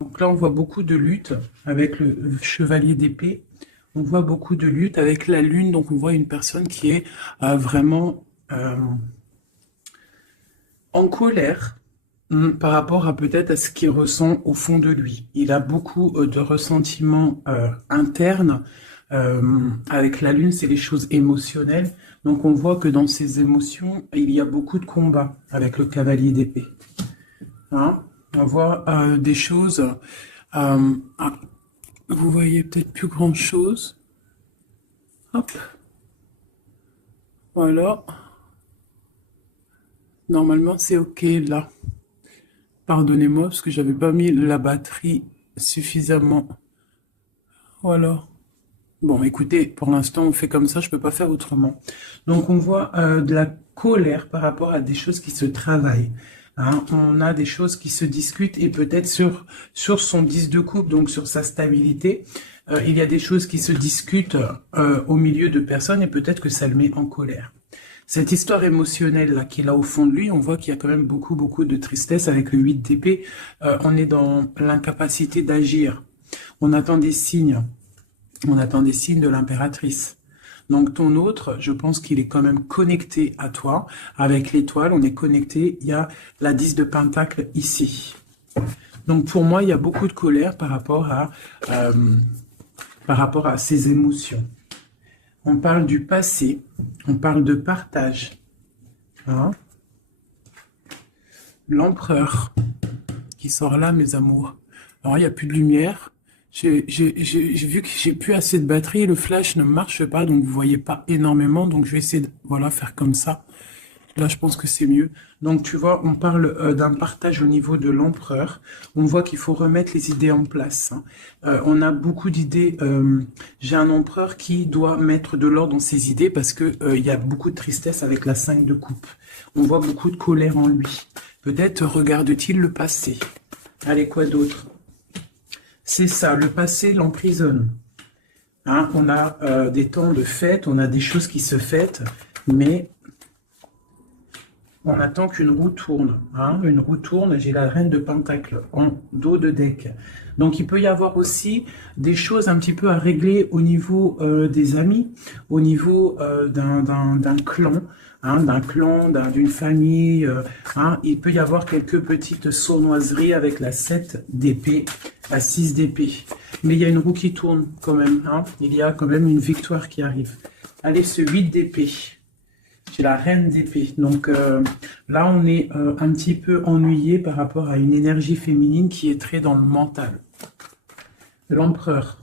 Donc là, on voit beaucoup de lutte avec le chevalier d'épée. On voit beaucoup de lutte avec la lune. Donc on voit une personne qui est vraiment en colère par rapport à peut-être à ce qu'il ressent au fond de lui. Il a beaucoup de ressentiments internes. Avec la lune, c'est les choses émotionnelles. Donc on voit que dans ces émotions, il y a beaucoup de combats avec le cavalier d'épée. Hein? On voit des choses. Ah, vous voyez peut-être plus grand-chose. Hop, voilà. Normalement, c'est OK là. Pardonnez-moi parce que j'avais pas mis la batterie suffisamment. Voilà. Bon, écoutez, pour l'instant, on fait comme ça, je peux pas faire autrement. Donc, on voit de la colère par rapport à des choses qui se travaillent. Hein. On a des choses qui se discutent et peut-être sur son 10 de coupe, donc sur sa stabilité, il y a des choses qui se discutent au milieu de personnes et peut-être que ça le met en colère. Cette histoire émotionnelle là qu'il a au fond de lui, on voit qu'il y a quand même beaucoup de tristesse avec le 8 d'épée. On est dans l'incapacité d'agir. On attend des signes. On attend des signes de l'impératrice. Donc ton autre, je pense qu'il est quand même connecté à toi. Avec l'étoile, on est connecté. Il y a la 10 de pentacle ici. Donc pour moi, il y a beaucoup de colère par rapport à ces émotions. On parle du passé, on parle de partage. Hein? L'empereur qui sort là, mes amours. Alors, il n'y a plus de lumière. J'ai vu que j'ai plus assez de batterie. Le flash ne marche pas, donc vous voyez pas énormément. Donc, je vais essayer de voilà, faire comme ça. Là, je pense que c'est mieux. Donc, tu vois, on parle d'un partage au niveau de l'empereur. On voit qu'il faut remettre les idées en place. Hein. On a beaucoup d'idées. J'ai un empereur qui doit mettre de l'ordre dans ses idées parce que il y a beaucoup de tristesse avec la 5 de coupe. On voit beaucoup de colère en lui. Peut-être regarde-t-il le passé. Allez, quoi d'autre? C'est ça, le passé l'emprisonne. Hein, on a des temps de fête, on a des choses qui se fêtent, mais on attend qu'une roue tourne. Hein, une roue tourne, j'ai la reine de pentacle en dos de deck. Donc il peut y avoir aussi des choses un petit peu à régler au niveau des amis, au niveau d'un clan, hein, d'une famille. Hein, il peut y avoir quelques petites sournoiseries avec la 7 d'épée, la 6 d'épée. Mais il y a une roue qui tourne quand même. Hein, il y a quand même une victoire qui arrive. Allez, ce 8 d'épée. J'ai la reine d'épée. Donc là, on est un petit peu ennuyé par rapport à une énergie féminine qui est très dans le mental. L'empereur.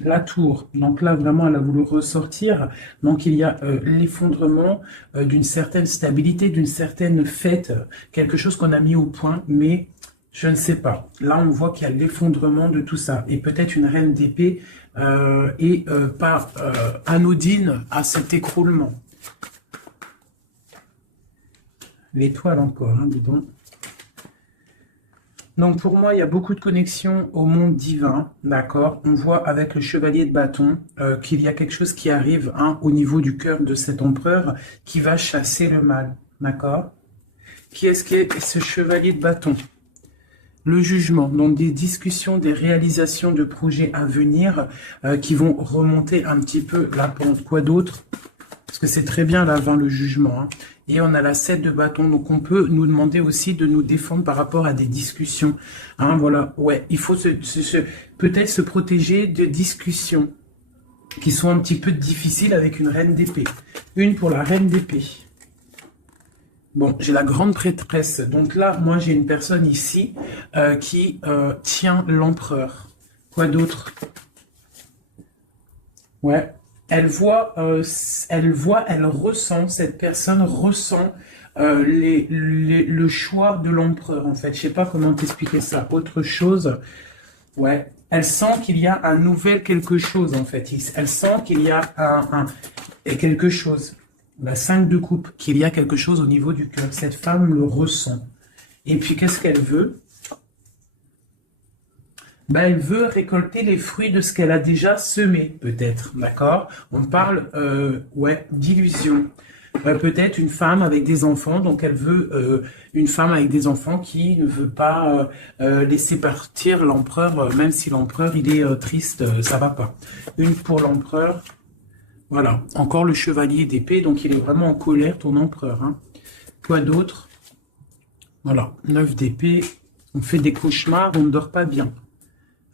La tour. Donc là, vraiment, elle a voulu ressortir. Donc il y a l'effondrement d'une certaine stabilité, d'une certaine fête, quelque chose qu'on a mis au point, mais je ne sais pas. Là, on voit qu'il y a l'effondrement de tout ça. Et peut-être une reine d'épée et pas anodine à cet écroulement. L'étoile encore, hein, dis donc. Donc pour moi, il y a beaucoup de connexions au monde divin, d'accord? On voit avec le chevalier de bâton qu'il y a quelque chose qui arrive hein, au niveau du cœur de cet empereur qui va chasser le mal, d'accord? Qui est-ce qui est ce chevalier de bâton? Le jugement, donc des discussions, des réalisations de projets à venir qui vont remonter un petit peu la pente. Quoi d'autre? Parce que c'est très bien là, 20, le jugement. Hein. Et on a la 7 de bâton, donc on peut nous demander aussi de nous défendre par rapport à des discussions. Hein, voilà, ouais, il faut peut-être se protéger de discussions qui sont un petit peu difficiles avec une reine d'épée. Une pour la reine d'épée. Bon, j'ai la grande prêtresse. Donc là, moi, j'ai une personne ici qui tient l'empereur. Quoi d'autre? Ouais. Elle ressent, cette personne ressent le choix de l'empereur, en fait. Je sais pas comment t'expliquer ça. Autre chose, ouais. Elle sent qu'il y a un nouvel quelque chose, en fait. Elle sent qu'il y a quelque chose. La 5 de coupe, qu'il y a quelque chose au niveau du cœur. Cette femme le ressent. Et puis, qu'est-ce qu'elle veut? Ben, elle veut récolter les fruits de ce qu'elle a déjà semé, peut-être, d'accord? On parle, ouais, d'illusion. Peut-être une femme avec des enfants, donc elle veut une femme avec des enfants qui ne veut pas laisser partir l'empereur, même si l'empereur il est triste, ça va pas. Une pour l'empereur, voilà. Encore le chevalier d'épée, donc il est vraiment en colère, ton empereur. Hein. Quoi d'autre? Voilà, 9 d'épée, on fait des cauchemars, on ne dort pas bien,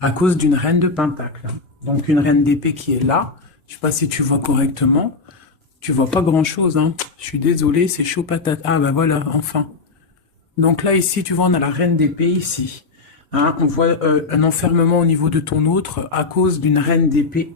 à cause d'une reine de pentacle. Donc une reine d'épée qui est là, je sais pas si tu vois correctement, tu vois pas grand-chose, hein. Je suis désolé, c'est chaud patate. Ah bah voilà, enfin. Donc là, ici, tu vois, on a la reine d'épée, ici. Hein, on voit un enfermement au niveau de ton autre à cause d'une reine d'épée.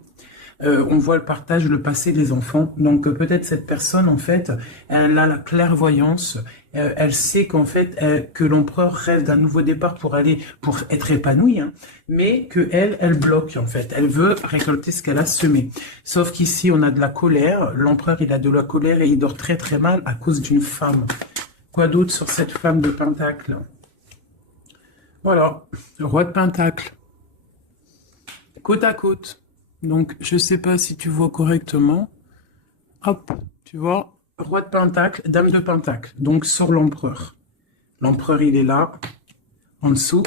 On voit le partage, le passé des enfants. Donc peut-être cette personne, en fait, elle a la clairvoyance. Elle sait qu'en fait, que l'empereur rêve d'un nouveau départ pour être épanoui, hein, mais que elle bloque, en fait. Elle veut récolter ce qu'elle a semé. Sauf qu'ici, on a de la colère. L'empereur, il a de la colère et il dort très très mal à cause d'une femme. Quoi d'autre sur cette femme de pentacle? Voilà, roi de pentacle. Côte à côte. Donc, je sais pas si tu vois correctement. Hop, tu vois, roi de pentacle, dame de pentacle. Donc, sur l'empereur. L'empereur, il est là, en dessous.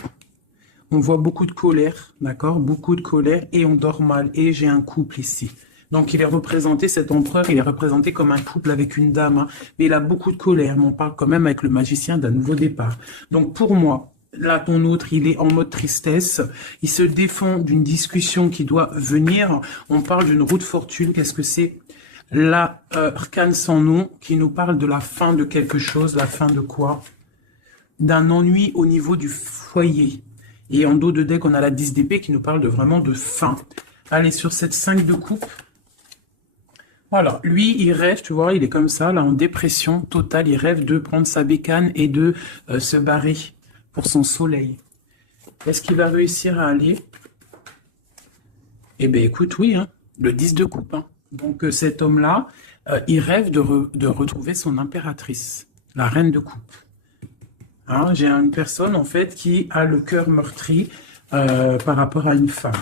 On voit beaucoup de colère, d'accord? Beaucoup de colère et on dort mal. Et j'ai un couple ici. Donc, il est représenté, cet empereur, il est représenté comme un couple avec une dame. Hein, mais il a beaucoup de colère. Mais on parle quand même avec le magicien d'un nouveau départ. Donc, pour moi, là, ton autre, il est en mode tristesse. Il se défend d'une discussion qui doit venir. On parle d'une roue de fortune. Qu'est-ce que c'est? La arcane sans nom qui nous parle de la fin de quelque chose. La fin de quoi? D'un ennui au niveau du foyer. Et en dos de deck, on a la 10 d'épée qui nous parle de vraiment de fin. Allez, sur cette 5 de coupe. Voilà, lui, il rêve, tu vois, il est comme ça, là, en dépression totale. Il rêve de prendre sa bécane et de se barrer pour son soleil. Est-ce qu'il va réussir à aller? Eh bien, écoute, oui, hein, le 10 de coupe. Hein. Donc, cet homme-là, il rêve de retrouver son impératrice, la reine de coupe. Hein, j'ai une personne, en fait, qui a le cœur meurtri par rapport à une femme.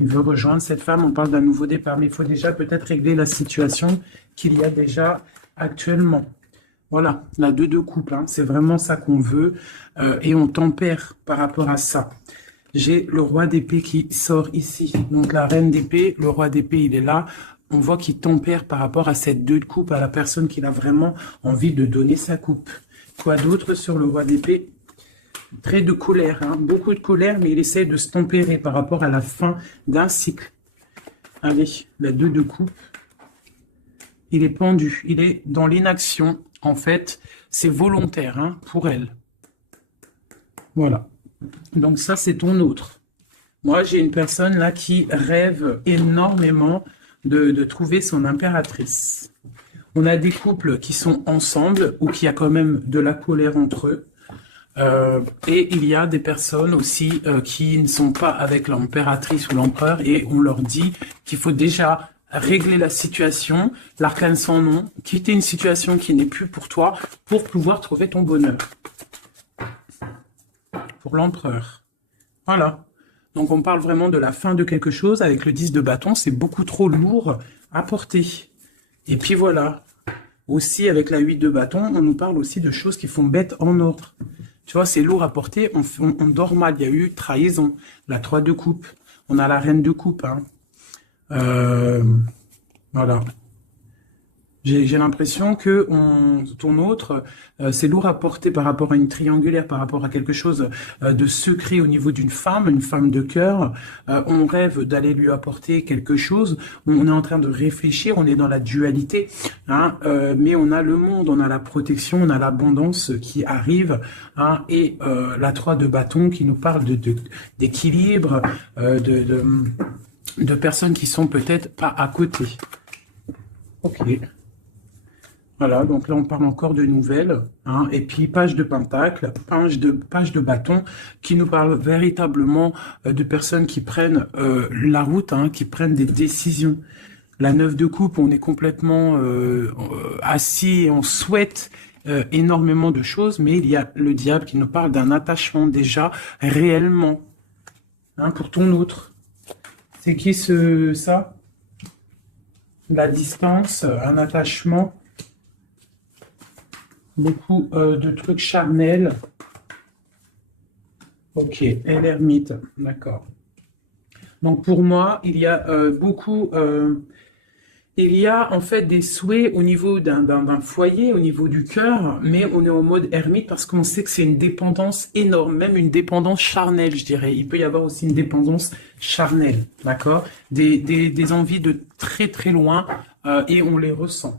Il veut rejoindre cette femme, on parle d'un nouveau départ, mais il faut déjà peut-être régler la situation qu'il y a déjà actuellement. Voilà, la 2 de coupe, hein, c'est vraiment ça qu'on veut, et on tempère par rapport à ça. J'ai le roi d'épée qui sort ici, donc la reine d'épée, le roi d'épée, il est là. On voit qu'il tempère par rapport à cette 2 de coupe, à la personne qui a vraiment envie de donner sa coupe. Quoi d'autre sur le roi d'épée? Très de colère, hein, beaucoup de colère, mais il essaie de se tempérer par rapport à la fin d'un cycle. Allez, la 2 de coupe. Il est pendu, il est dans l'inaction. En fait, c'est volontaire hein, pour elle. Voilà. Donc ça, c'est ton autre. Moi, j'ai une personne là qui rêve énormément de trouver son impératrice. On a des couples qui sont ensemble ou qui a quand même de la colère entre eux. Et il y a des personnes aussi qui ne sont pas avec l'impératrice ou l'empereur et on leur dit qu'il faut déjà régler la situation, l'arcane sans nom, quitter une situation qui n'est plus pour toi pour pouvoir trouver ton bonheur. Pour l'empereur. Voilà. Donc on parle vraiment de la fin de quelque chose. Avec le 10 de bâton, c'est beaucoup trop lourd à porter. Et puis voilà. Aussi avec la 8 de bâton, on nous parle aussi de choses qui font bête en ordre. Tu vois, c'est lourd à porter, on dort mal. Il y a eu trahison, la 3 de coupe. On a la reine de coupe. Hein. Voilà. J'ai l'impression que ton autre, c'est lourd à porter par rapport à une triangulaire, par rapport à quelque chose de secret au niveau d'une femme, une femme de cœur. On rêve d'aller lui apporter quelque chose. On est en train de réfléchir, on est dans la dualité. Hein, mais on a le monde, on a la protection, on a l'abondance qui arrive. Hein, et la 3 de bâton qui nous parle d'équilibre, de personnes qui sont peut-être pas à côté. Ok. Voilà, donc là on parle encore de nouvelles, hein, et puis page de pentacle, page de bâton, qui nous parle véritablement de personnes qui prennent la route, hein, qui prennent des décisions. La 9 de coupe, on est complètement assis et on souhaite énormément de choses, mais il y a le diable qui nous parle d'un attachement déjà réellement, hein, pour ton autre. C'est qui ça? la distance, un attachement, beaucoup de trucs charnels. Ok, et l'ermite, d'accord. Donc pour moi, il y a il y a en fait des souhaits au niveau d'un foyer, au niveau du cœur, mais on est en mode ermite parce qu'on sait que c'est une dépendance énorme, même une dépendance charnelle, je dirais. Il peut y avoir aussi une dépendance charnelle, d'accord? Des envies de très très loin et on les ressent.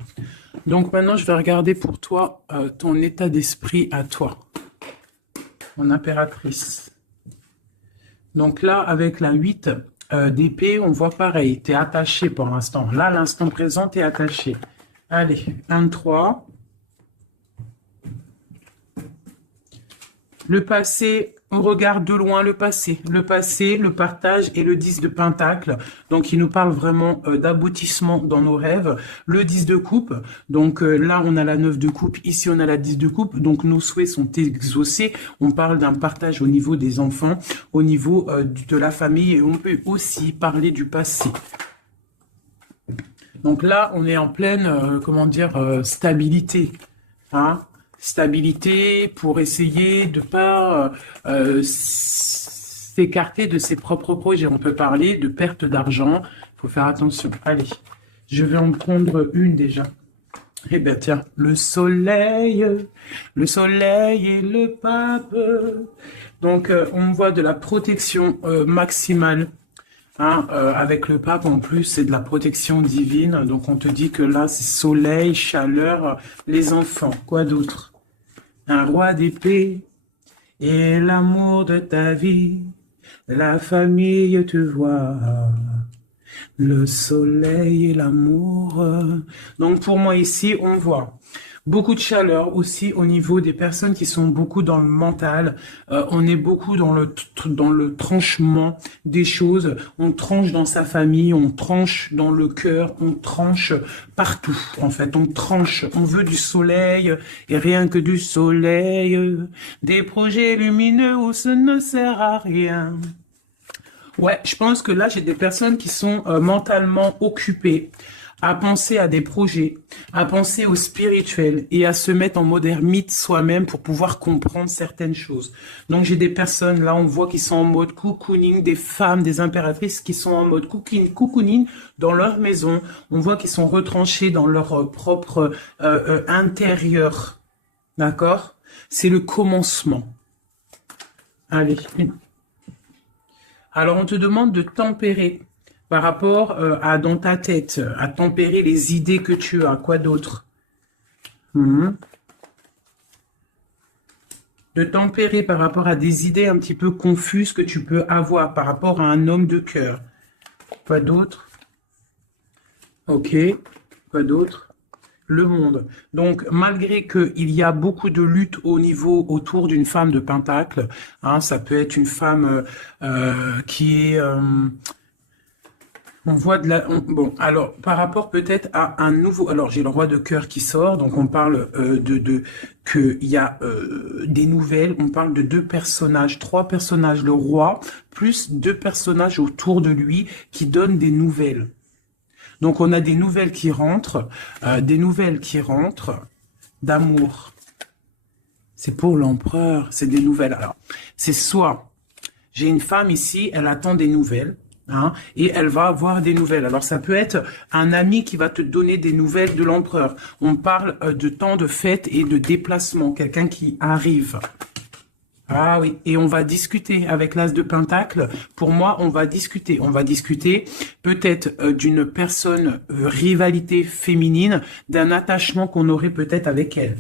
Donc maintenant, je vais regarder pour toi ton état d'esprit à toi, mon impératrice. Donc là, avec la 8 d'épée, on voit pareil. Tu es attaché pour l'instant. Là, l'instant présent, tu es attaché. Allez, 1, 3. Le passé, on regarde de loin le passé. Le passé, le partage et le 10 de pentacle. Donc, il nous parle vraiment d'aboutissement dans nos rêves. Le 10 de coupe. Donc, là, on a la 9 de coupe. Ici, on a la 10 de coupe. Donc, nos souhaits sont exaucés. On parle d'un partage au niveau des enfants, au niveau de la famille. Et on peut aussi parler du passé. Donc là, on est en pleine, comment dire, stabilité. Hein, stabilité pour essayer de pas s'écarter de ses propres projets. On peut parler de perte d'argent. Il faut faire attention. Allez, je vais en prendre une déjà. Eh bien, tiens, le soleil et le pape. Donc, on voit de la protection maximale. Hein, avec le pape, en plus, c'est de la protection divine. Donc, on te dit que là, c'est soleil, chaleur, les enfants. Quoi d'autre? Un roi d'épée et l'amour de ta vie. La famille te voit. Le soleil et l'amour. Donc, pour moi, ici, on voit beaucoup de chaleur aussi au niveau des personnes qui sont beaucoup dans le mental. On est beaucoup dans le tranchement des choses. On tranche dans sa famille, on tranche dans le cœur, on tranche partout. En fait, on tranche. On veut du soleil et rien que du soleil. Des projets lumineux où ce ne sert à rien. Ouais, je pense que là, j'ai des personnes qui sont mentalement occupées à penser à des projets, à penser au spirituel et à se mettre en mode ermite soi-même pour pouvoir comprendre certaines choses. Donc j'ai des personnes, là on voit qui sont en mode cocooning, des femmes, des impératrices qui sont en mode cocooning dans leur maison. On voit qu'ils sont retranchés dans leur propre intérieur. D'accord? C'est le commencement. Allez. Alors on te demande de tempérer par rapport à dans ta tête, à tempérer les idées que tu as. Quoi d'autre? De tempérer par rapport à des idées un petit peu confuses que tu peux avoir par rapport à un homme de cœur. Quoi d'autre? Ok. Quoi d'autre? Le monde. Donc, malgré qu'il y a beaucoup de lutte au niveau autour d'une femme de pentacle, hein, ça peut être une femme qui est... on voit de la... bon, alors, par rapport peut-être à un nouveau... Alors, j'ai le roi de cœur qui sort, donc on parle qu'il y a des nouvelles, on parle de 2 personnages, 3 personnages, le roi, plus 2 personnages autour de lui qui donnent des nouvelles. Donc, on a des nouvelles qui rentrent d'amour. C'est pour l'empereur, c'est des nouvelles. Alors, c'est soit, j'ai une femme ici, elle attend des nouvelles, hein, et elle va avoir des nouvelles. Alors, ça peut être un ami qui va te donner des nouvelles de l'empereur. On parle de temps de fête et de déplacement, quelqu'un qui arrive. Ah oui, et on va discuter avec l'as de pentacle. Pour moi, on va discuter. On va discuter peut-être d'une personne, rivalité féminine, d'un attachement qu'on aurait peut-être avec elle.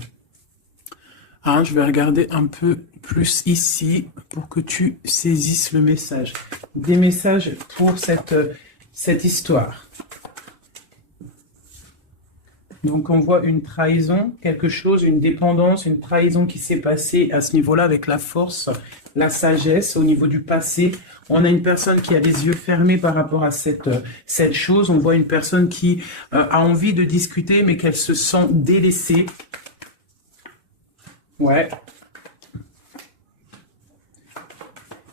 Hein, je vais regarder un peu plus ici pour que tu saisisses le message. Des messages pour cette histoire. Donc, on voit une trahison, quelque chose, une dépendance, une trahison qui s'est passée à ce niveau-là avec la force, la sagesse au niveau du passé. On a une personne qui a les yeux fermés par rapport à cette chose. On voit une personne qui a envie de discuter, mais qu'elle se sent délaissée. Ouais.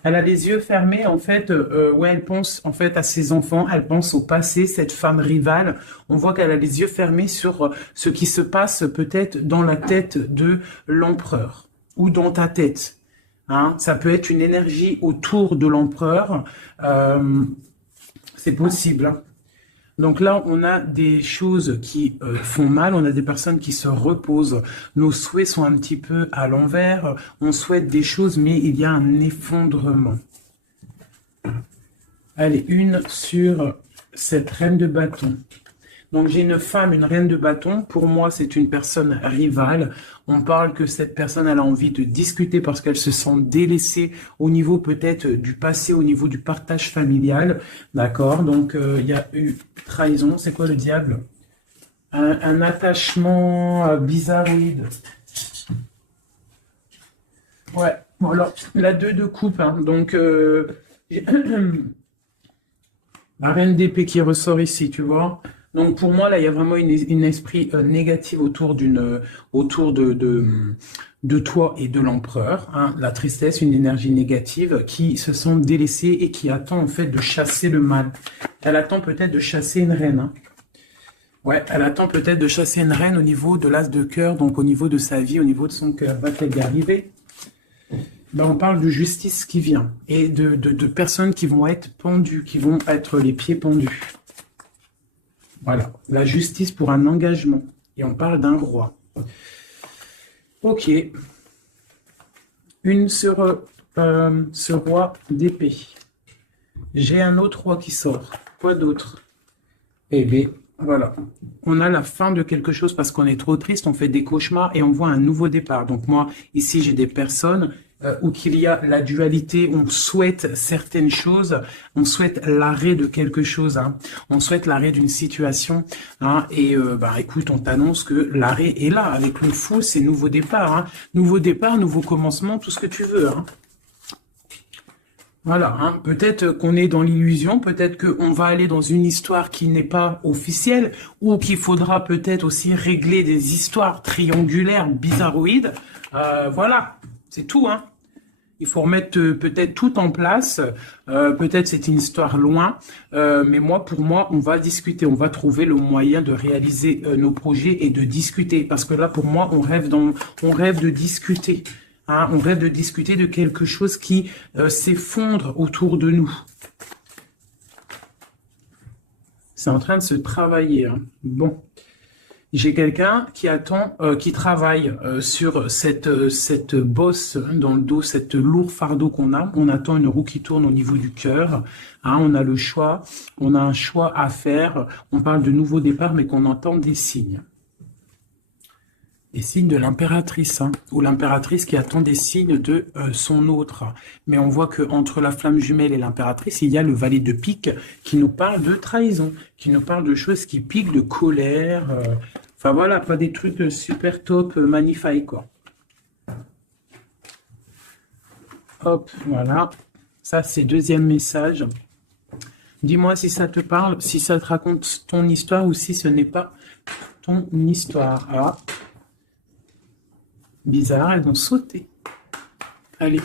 Elle a les yeux fermés, en fait, ouais, elle pense en fait à ses enfants, elle pense au passé, cette femme rivale. On voit qu'elle a les yeux fermés sur ce qui se passe peut-être dans la tête de l'empereur ou dans ta tête. Hein. Ça peut être une énergie autour de l'empereur, euh, c'est possible. Hein. Donc là, on a des choses qui font mal, on a des personnes qui se reposent, nos souhaits sont un petit peu à l'envers, on souhaite des choses, mais il y a un effondrement. Allez, une sur cette reine de bâton. Donc j'ai une femme, une reine de bâton. Pour moi, c'est une personne rivale. On parle que cette personne, elle a envie de discuter parce qu'elle se sent délaissée au niveau peut-être du passé, au niveau du partage familial. D'accord. Donc il y a eu trahison. C'est quoi le diable? Un attachement bizarroïde. Ouais. Voilà. La 2 de coupe. Hein. Donc la reine d'épée qui ressort ici, tu vois. Donc pour moi, là, il y a vraiment une esprit négatif autour autour de toi et de l'empereur. Hein. La tristesse, une énergie négative qui se sent délaissée et qui attend en fait de chasser le mal. Elle attend peut-être de chasser une reine. Hein. Ouais, elle attend peut-être de chasser une reine au niveau de l'as de cœur, donc au niveau de sa vie, au niveau de son cœur. Va-t-elle y arriver? Ben, on parle de justice qui vient et de personnes qui vont être pendues, qui vont être les pieds pendus. Voilà, la justice pour un engagement. Et on parle d'un roi. Ok. Une sur ce roi d'épée. J'ai un autre roi qui sort. Quoi d'autre? Eh bien, voilà. On a la fin de quelque chose parce qu'on est trop triste, on fait des cauchemars et on voit un nouveau départ. Donc moi, ici, j'ai des personnes où qu'il y a la dualité, on souhaite certaines choses, on souhaite l'arrêt de quelque chose, hein. On souhaite l'arrêt d'une situation, hein, et bah écoute, on t'annonce que l'arrêt est là, avec le fou, c'est nouveau départ, hein. Nouveau départ, nouveau commencement, tout ce que tu veux, hein. Voilà, hein. Peut-être qu'on est dans l'illusion, peut-être qu'on va aller dans une histoire qui n'est pas officielle, ou qu'il faudra peut-être aussi régler des histoires triangulaires, bizarroïdes. Voilà, c'est tout, hein. Il faut remettre peut-être tout en place. Peut-être c'est une histoire loin, mais pour moi, on va discuter. On va trouver le moyen de réaliser nos projets et de discuter. Parce que là, pour moi, on rêve de discuter. Hein, on rêve de discuter de quelque chose qui s'effondre autour de nous. C'est en train de se travailler. Hein. Bon. J'ai quelqu'un qui attend, qui travaille sur cette bosse dans le dos, cette lourd fardeau qu'on a. On attend une roue qui tourne au niveau du cœur. Hein, on a le choix, on a un choix à faire. On parle de nouveau départ, mais qu'on entend des signes. Des signes de l'impératrice, hein, ou l'impératrice qui attend des signes de son autre. Mais on voit qu'entre la flamme jumelle et l'impératrice, il y a le valet de pique qui nous parle de trahison, qui nous parle de choses qui piquent, de colère. Enfin voilà, pas des trucs super top, magnifiques, quoi. Hop, voilà. Ça, c'est deuxième message. Dis-moi si ça te parle, si ça te raconte ton histoire ou si ce n'est pas ton histoire. Ah. Bizarre, elles ont sauté. Allez.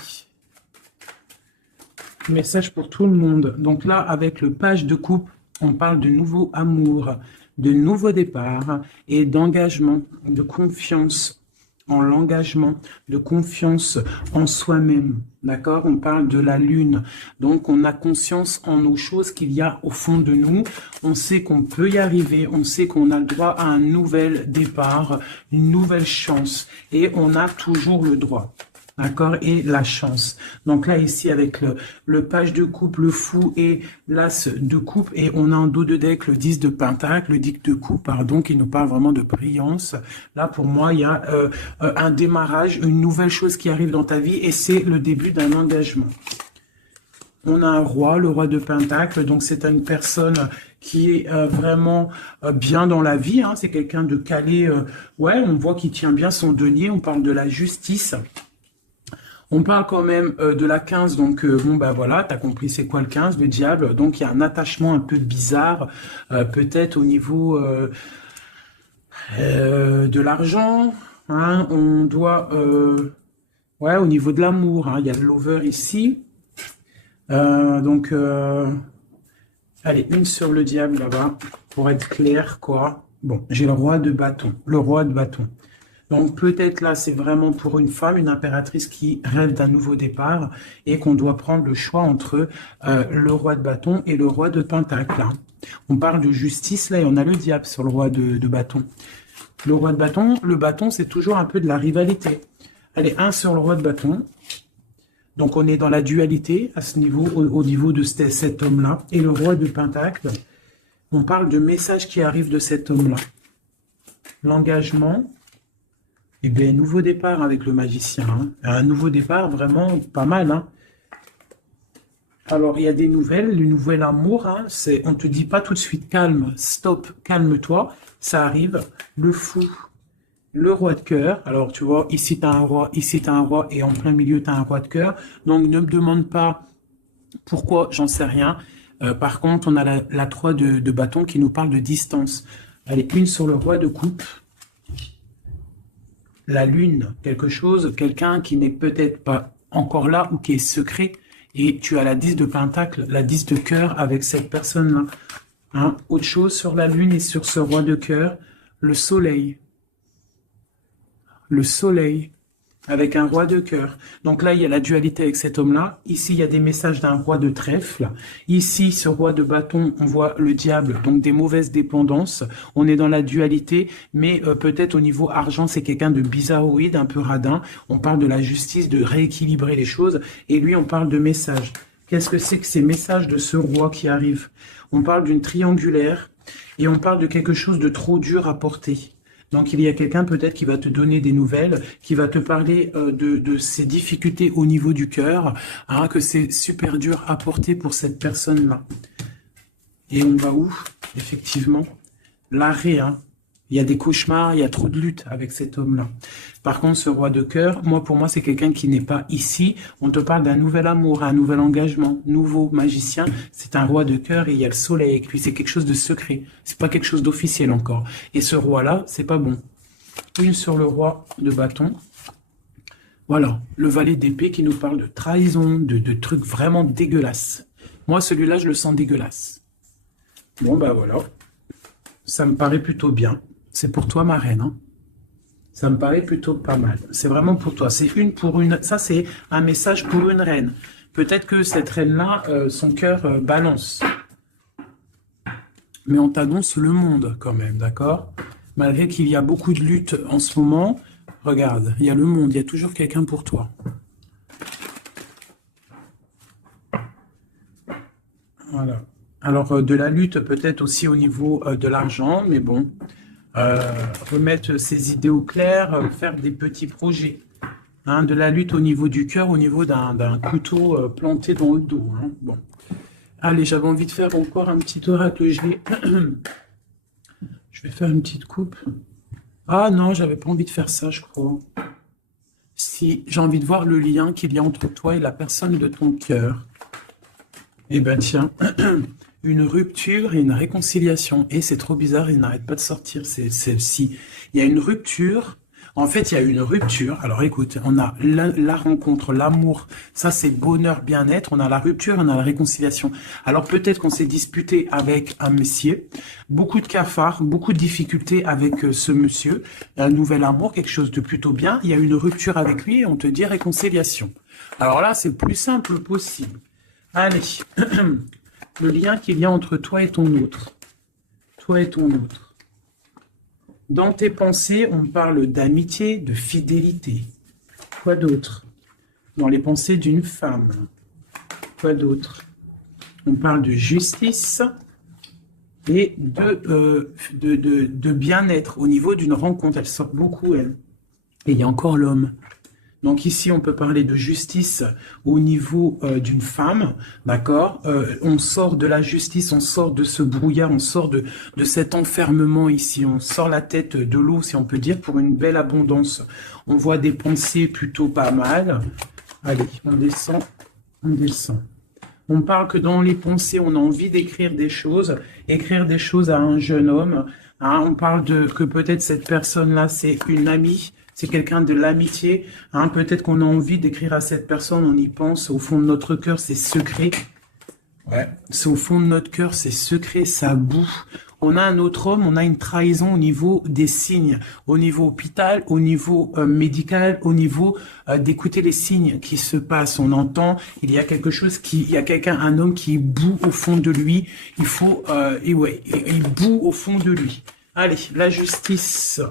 Message pour tout le monde. Donc là, avec le page de coupe, on parle de nouveau amour, de nouveau départ et d'engagement, de confiance en l'engagement, de confiance en soi-même. D'accord? On parle de la lune. Donc, on a conscience en nos choses qu'il y a au fond de nous. On sait qu'on peut y arriver. On sait qu'on a le droit à un nouvel départ, une nouvelle chance. Et on a toujours le droit. D'accord? Et la chance. Donc là, ici, avec le page de coupe, le fou et l'as de coupe, et on a en dos de deck le 10 de pentacle, le 10 de coupe, pardon, qui nous parle vraiment de brillance. Là, pour moi, il y a un démarrage, une nouvelle chose qui arrive dans ta vie, et c'est le début d'un engagement. On a un roi, le roi de pentacle, donc c'est une personne qui est vraiment bien dans la vie, hein. C'est quelqu'un de calé, ouais, on voit qu'il tient bien son denier, on parle de la justice. On parle quand même de la 15, donc bon bah voilà, t'as compris c'est quoi le 15, le diable, donc il y a un attachement un peu bizarre, peut-être au niveau de l'argent, hein, on doit, ouais, au niveau de l'amour, hein, il y a le lover ici, Donc, allez, une sur le diable là-bas, pour être clair, quoi. Bon, j'ai le roi de bâton. Le roi de bâton. Donc peut-être là, c'est vraiment pour une femme, une impératrice qui rêve d'un nouveau départ et qu'on doit prendre le choix entre le roi de bâton et le roi de pentacle, hein. On parle de justice, là, et on a le diable sur le roi de bâton. Le roi de bâton, le bâton, c'est toujours un peu de la rivalité. Allez, un sur le roi de bâton. Donc on est dans la dualité à ce niveau, au niveau de cet homme-là. Et le roi de pentacle, on parle de messages qui arrivent de cet homme-là. L'engagement. Eh bien, nouveau départ avec le magicien, hein. Un nouveau départ vraiment pas mal, hein. Alors, il y a des nouvelles, le nouvel amour, hein, on ne te dit pas tout de suite calme, stop, calme-toi, ça arrive. Le fou, le roi de cœur. Alors, tu vois, ici, tu as un roi, ici, tu as un roi, et en plein milieu, tu as un roi de cœur. Donc, ne me demande pas pourquoi, j'en sais rien. Par contre, on a la 3 de bâton qui nous parle de distance. Allez, une sur le roi de coupe. La lune, quelque chose, quelqu'un qui n'est peut-être pas encore là ou qui est secret, et tu as la 10 de pentacle, la 10 de cœur avec cette personne-là. Hein? Autre chose sur la lune et sur ce roi de cœur, le soleil. Le soleil, avec un roi de cœur. Donc là, il y a la dualité avec cet homme-là. Ici, il y a des messages d'un roi de trèfle. Ici, ce roi de bâton, on voit le diable, donc des mauvaises dépendances. On est dans la dualité, mais peut-être au niveau argent, c'est quelqu'un de bizarroïde, un peu radin. On parle de la justice, de rééquilibrer les choses. Et lui, on parle de messages. Qu'est-ce que c'est que ces messages de ce roi qui arrive? On parle d'une triangulaire et on parle de quelque chose de trop dur à porter. Donc, il y a quelqu'un peut-être qui va te donner des nouvelles, qui va te parler de ses difficultés au niveau du cœur, hein, que c'est super dur à porter pour cette personne-là. Et on va où? Effectivement, l'arrêt, hein. Il y a des cauchemars, il y a trop de lutte avec cet homme-là. Par contre, ce roi de cœur, pour moi, c'est quelqu'un qui n'est pas ici. On te parle d'un nouvel amour, un nouvel engagement, nouveau magicien. C'est un roi de cœur et il y a le soleil avec lui. C'est quelque chose de secret. C'est pas quelque chose d'officiel encore. Et ce roi-là, c'est pas bon. Une sur le roi de bâton. Voilà, le valet d'épée qui nous parle de trahison, de trucs vraiment dégueulasses. Moi, celui-là, je le sens dégueulasse. Bon, bah voilà. Ça me paraît plutôt bien. C'est pour toi, ma reine, hein. Ça me paraît plutôt pas mal. C'est vraiment pour toi. C'est une pour une. Ça, c'est un message pour une reine. Peut-être que cette reine-là, son cœur balance. Mais on t'annonce le monde quand même, d'accord? Malgré qu'il y a beaucoup de luttes en ce moment, regarde, il y a le monde, il y a toujours quelqu'un pour toi. Voilà. Alors, de la lutte peut-être aussi au niveau de l'argent, mais bon, remettre ses idées au clair, faire des petits projets. Hein, de la lutte au niveau du cœur, au niveau d'un couteau planté dans le dos. Hein. Bon. Allez, j'avais envie de faire encore un petit oracle. Je vais faire une petite coupe. Ah non, j'avais pas envie de faire ça, je crois. Si j'ai envie de voir le lien qu'il y a entre toi et la personne de ton cœur. Eh ben tiens, une rupture et une réconciliation. Et c'est trop bizarre, il n'arrête pas de sortir, c'est celle-ci. Il y a une rupture. En fait, il y a une rupture. Alors écoute, on a la rencontre, l'amour, ça c'est bonheur, bien-être. On a la rupture, on a la réconciliation. Alors peut-être qu'on s'est disputé avec un monsieur, beaucoup de cafards, beaucoup de difficultés avec ce monsieur, un nouvel amour, quelque chose de plutôt bien. Il y a une rupture avec lui et on te dit réconciliation. Alors là, c'est le plus simple possible. Allez, le lien qu'il y a entre toi et ton autre. Toi et ton autre. Dans tes pensées, on parle d'amitié, de fidélité. Quoi d'autre? Dans les pensées d'une femme. Quoi d'autre? On parle de justice et de bien-être au niveau d'une rencontre. Elle sort beaucoup, elle. Et il y a encore l'homme. Donc ici, on peut parler de justice au niveau d'une femme, d'accord? On sort de la justice, on sort de ce brouillard, on sort de cet enfermement ici, on sort la tête de l'eau, si on peut dire, pour une belle abondance. On voit des pensées plutôt pas mal. Allez, on descend, on descend. On parle que dans les pensées, on a envie d'écrire des choses à un jeune homme. Hein, on parle que peut-être cette personne-là, c'est une amie, c'est quelqu'un de l'amitié. Hein, peut-être qu'on a envie d'écrire à cette personne, on y pense, au fond de notre cœur, c'est secret. Ouais. C'est au fond de notre cœur, c'est secret, ça boue. On a un autre homme, on a une trahison au niveau des signes, au niveau hôpital, au niveau médical, au niveau d'écouter les signes qui se passent. On entend, il y a quelque chose il y a quelqu'un, un homme qui boue au fond de lui. Il faut, il boue au fond de lui. Allez, la justice.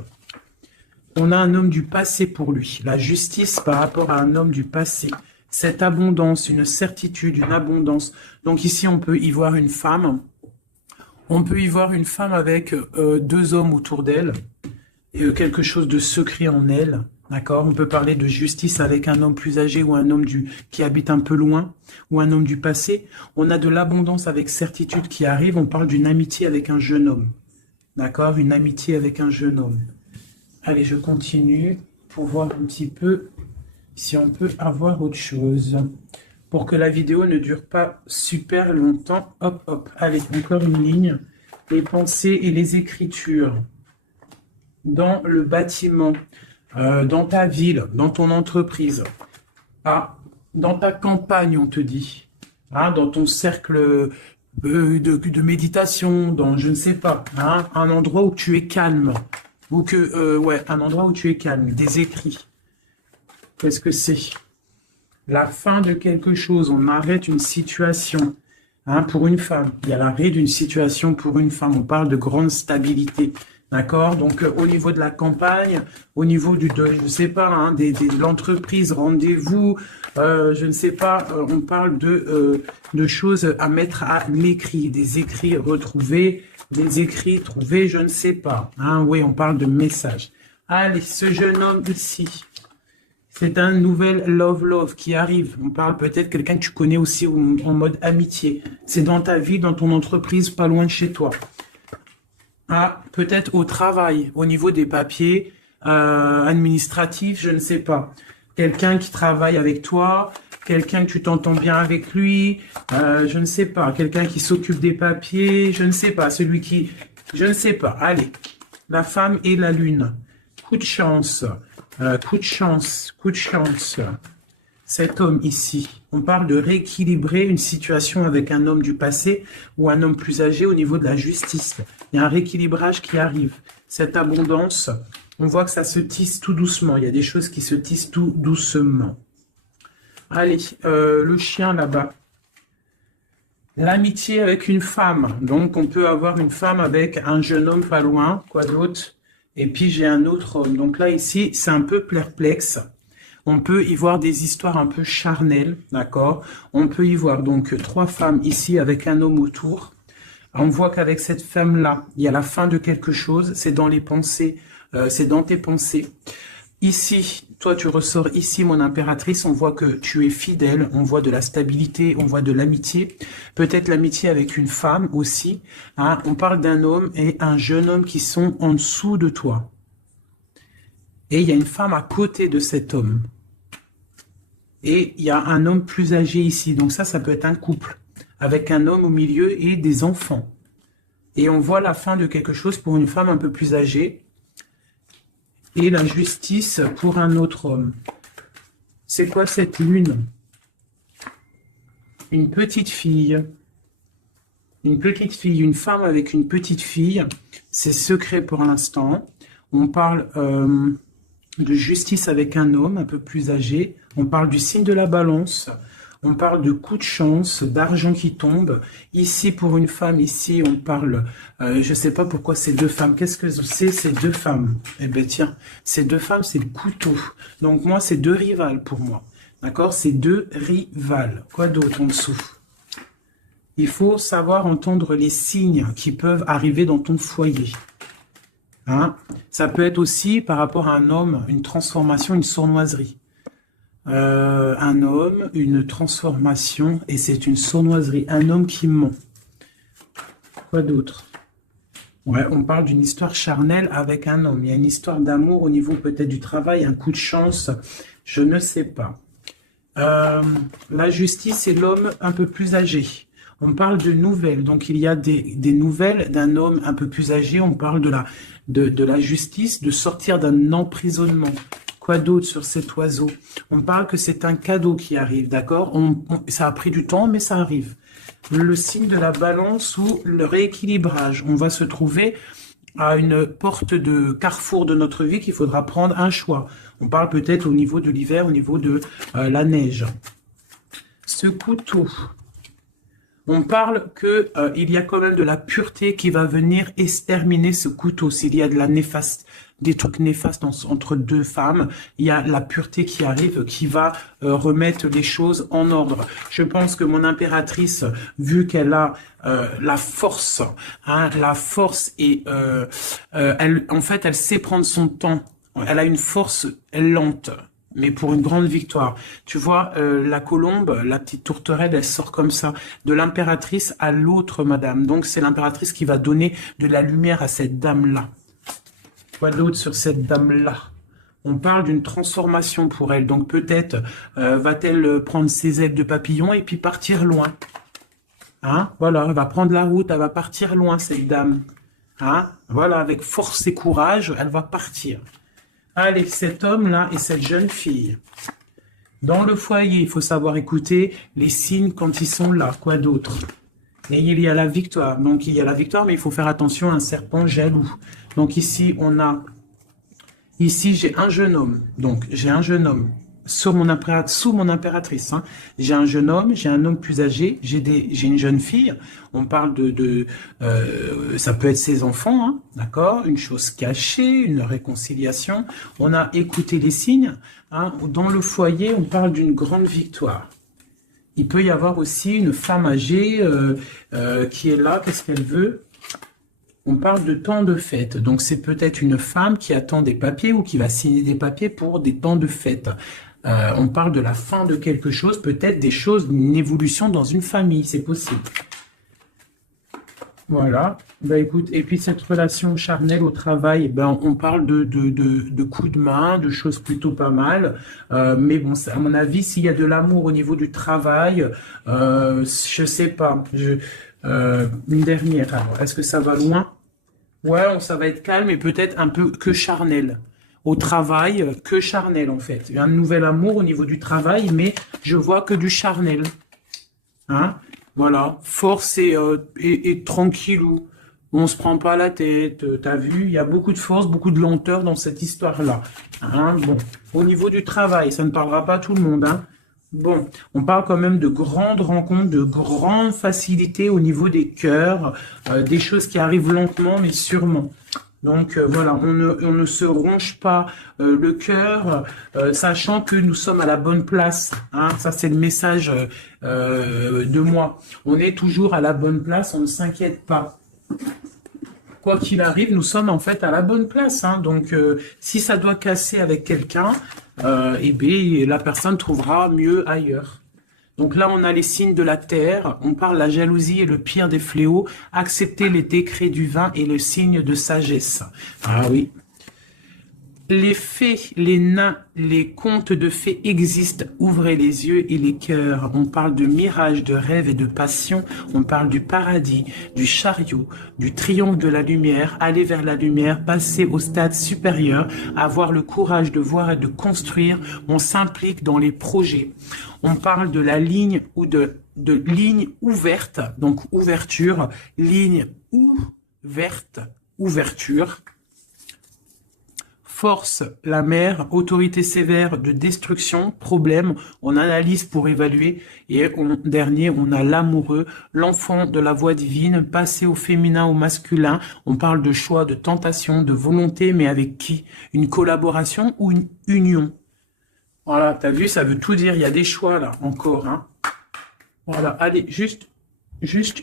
On a un homme du passé pour lui. La justice par rapport à un homme du passé. Cette abondance, une certitude, une abondance. Donc ici, on peut y voir une femme. On peut y voir une femme avec deux hommes autour d'elle, et quelque chose de secret en elle, d'accord? On peut parler de justice avec un homme plus âgé ou un homme qui habite un peu loin, ou un homme du passé. On a de l'abondance avec certitude qui arrive, on parle d'une amitié avec un jeune homme, d'accord? Une amitié avec un jeune homme. Allez, je continue pour voir un petit peu si on peut avoir autre chose. Pour que la vidéo ne dure pas super longtemps. Hop, hop. Allez, encore une ligne. Les pensées et les écritures. Dans le bâtiment, dans ta ville, dans ton entreprise. Ah, dans ta campagne, on te dit. Ah, dans ton cercle de méditation, dans je ne sais pas. Hein, un endroit où tu es calme. Ou un endroit où tu es calme. Des écrits. Qu'est-ce que c'est ? La fin de quelque chose, on arrête une situation, hein, pour une femme. Il y a l'arrêt d'une situation pour une femme. On parle de grande stabilité, d'accord? Donc, au niveau de la campagne, au niveau je ne sais pas, hein, de l'entreprise, rendez-vous, je ne sais pas, on parle de choses à mettre à l'écrit, des écrits retrouvés, des écrits trouvés, je ne sais pas. Hein, oui, on parle de messages. Allez, ce jeune homme ici. C'est un nouvel love qui arrive. On parle peut-être quelqu'un que tu connais aussi en mode amitié. C'est dans ta vie, dans ton entreprise, pas loin de chez toi. Ah, peut-être au travail, au niveau des papiers administratifs, je ne sais pas. Quelqu'un qui travaille avec toi, quelqu'un que tu t'entends bien avec lui, je ne sais pas. Quelqu'un qui s'occupe des papiers, je ne sais pas. Celui qui... Je ne sais pas. Allez, la femme et la lune. Coup de chance. Coup de chance, coup de chance. Cet homme ici, on parle de rééquilibrer une situation avec un homme du passé ou un homme plus âgé au niveau de la justice. Il y a un rééquilibrage qui arrive. Cette abondance, on voit que ça se tisse tout doucement. Il y a des choses qui se tissent tout doucement. Allez, le chien là-bas. L'amitié avec une femme. Donc, on peut avoir une femme avec un jeune homme pas loin. Quoi d'autre ? Et puis, j'ai un autre homme. Donc là, ici, c'est un peu perplexe. On peut y voir des histoires un peu charnelles, d'accord? On peut y voir donc trois femmes ici avec un homme autour. On voit qu'avec cette femme-là, il y a la fin de quelque chose. C'est dans les pensées, c'est dans tes pensées. Ici, toi, tu ressors ici, mon impératrice. On voit que tu es fidèle. On voit de la stabilité. On voit de l'amitié. Peut-être l'amitié avec une femme aussi. Hein. On parle d'un homme et un jeune homme qui sont en dessous de toi. Et il y a une femme à côté de cet homme. Et il y a un homme plus âgé ici. Donc ça peut être un couple. Avec un homme au milieu et des enfants. Et on voit la fin de quelque chose pour une femme un peu plus âgée. Et la justice pour un autre homme. C'est quoi cette lune? Une petite fille. Une petite fille, une femme avec une petite fille. C'est secret pour l'instant. On parle de justice avec un homme un peu plus âgé. On parle du signe de la balance. On parle de coup de chance, d'argent qui tombe. Ici, pour une femme, ici, on parle... je ne sais pas pourquoi ces deux femmes. Qu'est-ce que c'est ces deux femmes? Eh bien, tiens, ces deux femmes, c'est le couteau. Donc, moi, c'est deux rivales pour moi. D'accord? C'est deux rivales. Quoi d'autre en dessous? Il faut savoir entendre les signes qui peuvent arriver dans ton foyer. Hein? Ça peut être aussi, par rapport à un homme, une transformation, une sournoiserie. Un homme, une transformation, et c'est une sournoiserie. Un homme qui ment. Quoi d'autre? Ouais, on parle d'une histoire charnelle avec un homme. Il y a une histoire d'amour au niveau peut-être du travail, un coup de chance, je ne sais pas. La justice, c'est l'homme un peu plus âgé. On parle de nouvelles. Donc, il y a des nouvelles d'un homme un peu plus âgé. On parle de la justice, de sortir d'un emprisonnement. Quoi d'autre sur cet oiseau? On parle que c'est un cadeau qui arrive, d'accord? Ça a pris du temps, mais ça arrive. Le signe de la balance ou le rééquilibrage. On va se trouver à une porte de carrefour de notre vie qu'il faudra prendre un choix. On parle peut-être au niveau de l'hiver, au niveau de la neige. Ce couteau, on parle que il y a quand même de la pureté qui va venir exterminer ce couteau. S'il y a de la néfaste, des trucs néfastes entre deux femmes, il y a la pureté qui arrive, qui va remettre les choses en ordre. Je pense que mon impératrice, vu qu'elle a la force, hein, la force et en fait, elle sait prendre son temps. Elle a une force lente, mais pour une grande victoire. Tu vois, la colombe, la petite tourterelle, elle sort comme ça, de l'impératrice à l'autre madame. Donc, c'est l'impératrice qui va donner de la lumière à cette dame-là. Quoi d'autre sur cette dame-là? On parle d'une transformation pour elle. Donc, peut-être va-t-elle prendre ses ailes de papillon et puis partir loin. Hein? Voilà, elle va prendre la route, elle va partir loin, cette dame. Hein? Voilà, avec force et courage, elle va partir. Allez, cet homme-là et cette jeune fille. Dans le foyer, il faut savoir écouter les signes quand ils sont là. Quoi d'autre? Et il y a la victoire. Donc, il y a la victoire, mais il faut faire attention à un serpent jaloux. Donc, ici, Ici, j'ai un jeune homme. Donc, j'ai un jeune homme sous mon impératrice. Hein. J'ai un jeune homme, j'ai un homme plus âgé, j'ai une jeune fille. On parle ça peut être ses enfants, hein, d'accord? Une chose cachée, une réconciliation. On a écouté les signes. Hein. Dans le foyer, on parle d'une grande victoire. Il peut y avoir aussi une femme âgée qui est là. Qu'est-ce qu'elle veut? On parle de temps de fête. Donc, c'est peut-être une femme qui attend des papiers ou qui va signer des papiers pour des temps de fête. On parle de la fin de quelque chose, peut-être des choses, une évolution dans une famille, c'est possible. Voilà. Ben, écoute, et puis cette relation charnelle au travail, ben, on parle de coups de main, de choses plutôt pas mal. Mais bon, à mon avis, s'il y a de l'amour au niveau du travail, je sais pas. Une dernière, alors, est-ce que ça va loin? Ouais, ça va être calme et peut-être un peu que charnel. Au travail, que charnel en fait. Il y a un nouvel amour au niveau du travail, mais je vois que du charnel. Hein? Voilà, force et tranquillou. On se prend pas la tête, t'as vu, il y a beaucoup de force, beaucoup de lenteur dans cette histoire-là. Hein? Bon, au niveau du travail, ça ne parlera pas à tout le monde, hein. Bon, on parle quand même de grandes rencontres, de grandes facilités au niveau des cœurs, des choses qui arrivent lentement mais sûrement. Donc voilà, on ne se ronge pas le cœur, sachant que nous sommes à la bonne place. Hein, ça, c'est le message de moi. On est toujours à la bonne place, on ne s'inquiète pas. Quoi qu'il arrive, nous sommes en fait à la bonne place. Hein, donc, si ça doit casser avec quelqu'un, eh bien, la personne trouvera mieux ailleurs. Donc là, on a les signes de la terre, on parle de la jalousie et le pire des fléaux, accepter les décrets du vin et le signe de sagesse. Ah oui. Les fées, les nains, les contes de fées existent. Ouvrez les yeux et les cœurs. On parle de mirage, de rêve et de passion. On parle du paradis, du chariot, du triomphe de la lumière. Aller vers la lumière, passer au stade supérieur, avoir le courage de voir et de construire. On s'implique dans les projets. On parle de la ligne ou de ligne ouverte, donc ouverture, ligne ouverte, ouverture. Force, la mer, autorité sévère de destruction, problème, on analyse pour évaluer. Et dernier, on a l'amoureux, l'enfant de la voix divine, passer au féminin, au masculin. On parle de choix, de tentation, de volonté, mais avec qui? Une collaboration ou une union? Voilà, t'as vu, ça veut tout dire. Il y a des choix là, encore. Hein. Voilà, allez, juste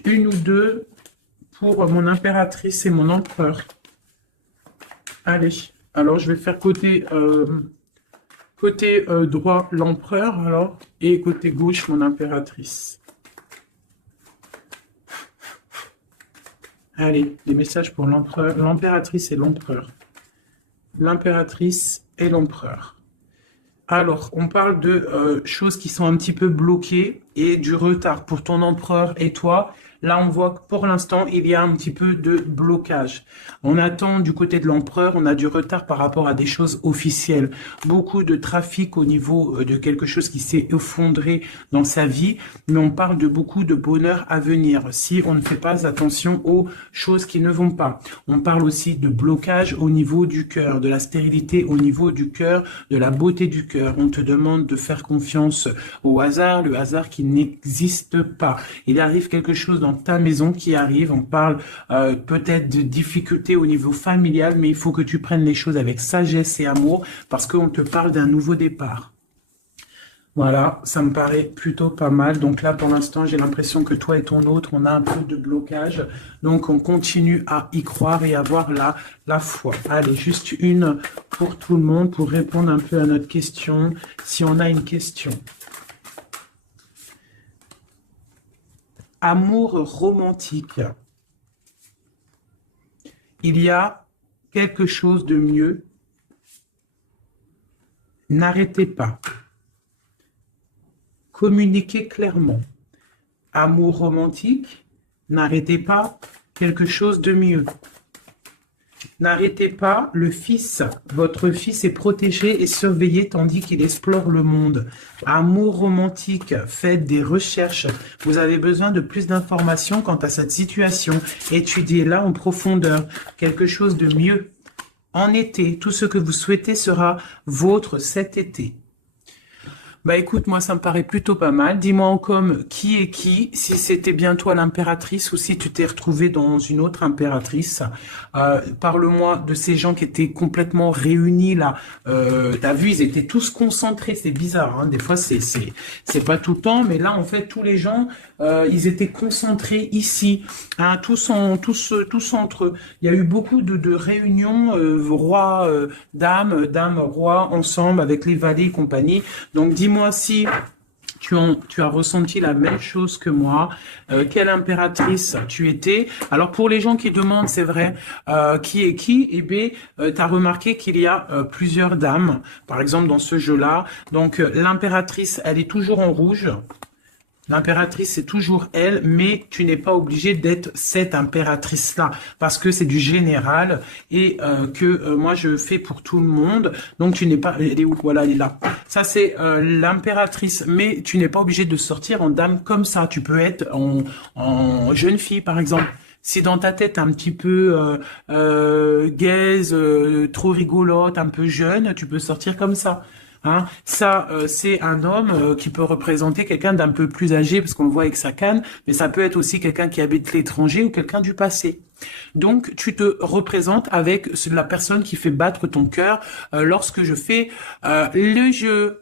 une ou deux pour mon impératrice et mon empereur. Allez. Alors, je vais faire côté droit l'empereur, alors, et côté gauche mon impératrice. Allez, des messages pour l'empereur, l'impératrice et l'empereur. L'impératrice et l'empereur. Alors, on parle de choses qui sont un petit peu bloquées et du retard pour ton empereur et toi. Là, on voit que pour l'instant, il y a un petit peu de blocage. On attend du côté de l'empereur, on a du retard par rapport à des choses officielles. Beaucoup de trafic au niveau de quelque chose qui s'est effondré dans sa vie, mais on parle de beaucoup de bonheur à venir si on ne fait pas attention aux choses qui ne vont pas. On parle aussi de blocage au niveau du cœur, de la stérilité au niveau du cœur, de la beauté du cœur. On te demande de faire confiance au hasard, le hasard qui n'existe pas. Il arrive quelque chose dans ta maison qui arrive, on parle peut-être de difficultés au niveau familial, mais il faut que tu prennes les choses avec sagesse et amour parce qu'on te parle d'un nouveau départ. Voilà, ça me paraît plutôt pas mal. Donc là, pour l'instant, j'ai l'impression que toi et ton autre, on a un peu de blocage. Donc, on continue à y croire et avoir la foi. Allez, juste une pour tout le monde pour répondre un peu à notre question, si on a une question. Amour romantique. Il y a quelque chose de mieux. N'arrêtez pas. Communiquez clairement. Amour romantique. N'arrêtez pas. Quelque chose de mieux. N'arrêtez pas, le fils, votre fils est protégé et surveillé tandis qu'il explore le monde. Amour romantique, faites des recherches. Vous avez besoin de plus d'informations quant à cette situation. Étudiez-la en profondeur. Quelque chose de mieux. En été, tout ce que vous souhaitez sera vôtre cet été. Bah écoute, moi ça me paraît plutôt pas mal. Dis-moi en com qui est qui, si c'était bien toi l'impératrice ou si tu t'es retrouvé dans une autre impératrice. Parle-moi de ces gens qui étaient complètement réunis là. T'as vu, ils étaient tous concentrés. C'est bizarre, hein. Des fois c'est pas tout le temps, mais là en fait tous les gens ils étaient concentrés ici, hein, tous entre eux. Il y a eu beaucoup de réunions roi, dame, roi ensemble avec les valets et compagnie. Donc dis-moi si tu as ressenti la même chose que moi. Quelle impératrice tu étais? Alors pour les gens qui demandent, c'est vrai, qui est qui? Eh bien, tu as remarqué qu'il y a plusieurs dames, par exemple dans ce jeu-là. Donc l'impératrice, elle est toujours en rouge. L'impératrice, c'est toujours elle, mais tu n'es pas obligé d'être cette impératrice-là, parce que c'est du général et que moi, je fais pour tout le monde. Donc, tu n'es pas... Elle est où? Voilà, elle est là. Ça, c'est l'impératrice, mais tu n'es pas obligé de sortir en dame comme ça. Tu peux être en jeune fille, par exemple. Si dans ta tête un petit peu gaze, trop rigolote, un peu jeune, tu peux sortir comme ça. Hein, ça, c'est un homme qui peut représenter quelqu'un d'un peu plus âgé, parce qu'on le voit avec sa canne, mais ça peut être aussi quelqu'un qui habite l'étranger ou quelqu'un du passé. Donc, tu te représentes avec la personne qui fait battre ton cœur lorsque je fais le jeu.